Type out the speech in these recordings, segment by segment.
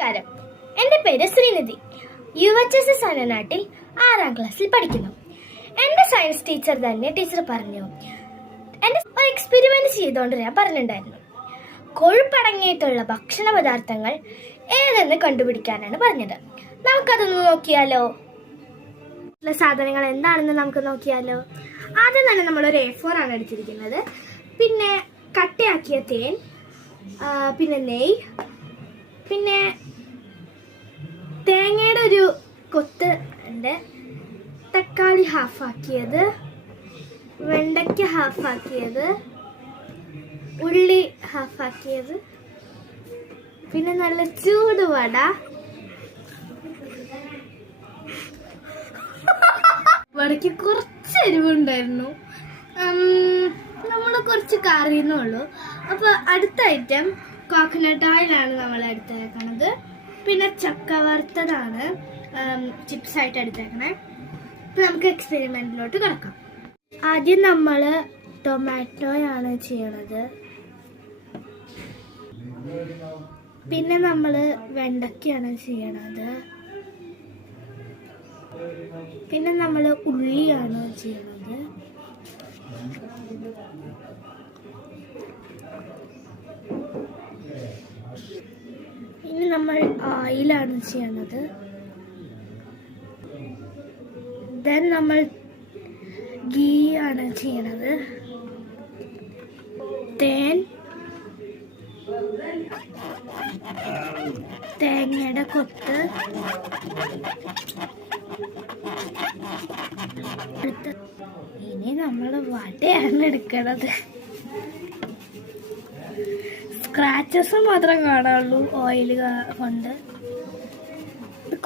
നമസ്കാരം, എൻ്റെ പേര് ശ്രീനിധി. UHSS അനനാട്ടിൽ 6ാം ക്ലാസ്സിൽ പഠിക്കുന്നു. എൻ്റെ സയൻസ് ടീച്ചർ പറഞ്ഞു, എൻ്റെ ഒരു എക്സ്പെരിമെന്റ് ചെയ്തുകൊണ്ട് ഞാൻ പറഞ്ഞിട്ടുണ്ടായിരുന്നു. കൊഴുപ്പടങ്ങിയിട്ടുള്ള ഭക്ഷണ പദാർത്ഥങ്ങൾ ഏതെന്ന് കണ്ടുപിടിക്കാനാണ് പറഞ്ഞത്. നമുക്കതൊന്ന് നോക്കിയാലോ? സാധനങ്ങൾ എന്താണെന്ന് നമുക്ക് നോക്കിയാലോ? ആദ്യം തന്നെ നമ്മളൊരു A4 ആണ് എടുത്തിരിക്കുന്നത്. പിന്നെ കട്ടയാക്കിയ തേൻ, പിന്നെ നെയ്യ്, പിന്നെ തേങ്ങയുടെ ഒരു കൊത്ത് ഉണ്ട്, തക്കാളി ഹാഫാക്കിയത്, വെണ്ടയ്ക്ക ഹാഫാക്കിയത്, ഉള്ളി ഹാഫാക്കിയത്, പിന്നെ നല്ല ചൂടുവട, വടയ്ക്ക് കുറച്ച് എരിവുണ്ടായിരുന്നു. നമ്മൾ കുറച്ച് കറിയുന്നുള്ളൂ. അപ്പോൾ അടുത്ത ഐറ്റം കോക്കനട്ട് ഓയിലാണ് നമ്മൾ എടുത്തേക്കണത്. പിന്നെ ചക്ക വറുത്തതാണ് ചിപ്സ് ആയിട്ട് എടുത്തേക്കണേ. അപ്പം നമുക്ക് എക്സ്പെരിമെൻറ്റിലോട്ട് കിടക്കാം. ആദ്യം നമ്മൾ ടൊമാറ്റോയാണ് ചെയ്യണത്. പിന്നെ നമ്മൾ വെണ്ടയ്ക്കയാണ് ചെയ്യണത്. പിന്നെ നമ്മൾ ഉള്ളിയാണ് ചെയ്യണത്. ഇനി നമ്മൾ ഓയിലാണ് ചെയ്യണത്. ദെൻ നമ്മൾ ഗീ ആണ് ചെയ്യണത്. തേങ്ങയുടെ കൊത്ത്, ഇനി നമ്മൾ വടയാണ് എടുക്കണത്. സ്ക്രാച്ചസ് മാത്രം കാണാനുള്ളൂ ഓയിൽ കൊണ്ട്.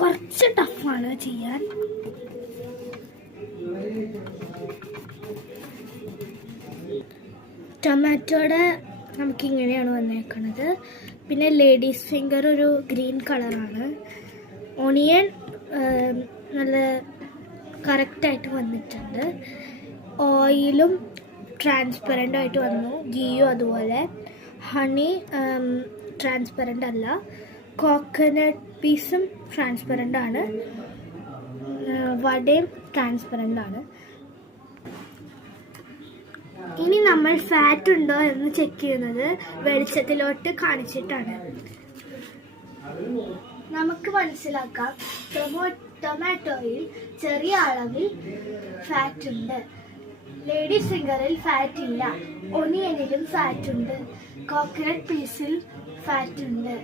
കുറച്ച് ടഫാണ് ചെയ്യാൻ. ടൊമാറ്റോയുടെ നമുക്കിങ്ങനെയാണ് വന്നേക്കണത്. പിന്നെ ലേഡീസ് ഫിംഗർ ഒരു ഗ്രീൻ കളറാണ്. ഓണിയൻ നല്ല കറക്റ്റായിട്ട് വന്നിട്ടുണ്ട്. ഓയിലും ട്രാൻസ്പെറൻ്റ് ആയിട്ട് വന്നു, ഗീയും അതുപോലെ. ഹണി ട്രാൻസ്പെറൻ്റ് അല്ല. കോക്കനട്ട് പീസും ട്രാൻസ്പെറൻ്റ് ആണ്. വടയും ട്രാൻസ്പെറൻ്റ് ആണ്. ഇനി നമ്മൾ ഫാറ്റ് ഉണ്ടോ എന്ന് ചെക്ക് ചെയ്യുന്നത് വെളിച്ചത്തിലോട്ട് കാണിച്ചിട്ടാണ്. നമുക്ക് മനസ്സിലാക്കാം, ടൊമാറ്റോയിൽ ചെറിയ അളവിൽ ഫാറ്റ് ഉണ്ട്. ലേഡീസ് ഫിംഗറിൽ ഫാറ്റ് ഇല്ല. ഒനിയനിലും ഫാറ്റ് ഉണ്ട്. കോക്കനട്ട് പീസിൽ ഫാറ്റ് ഉണ്ട്.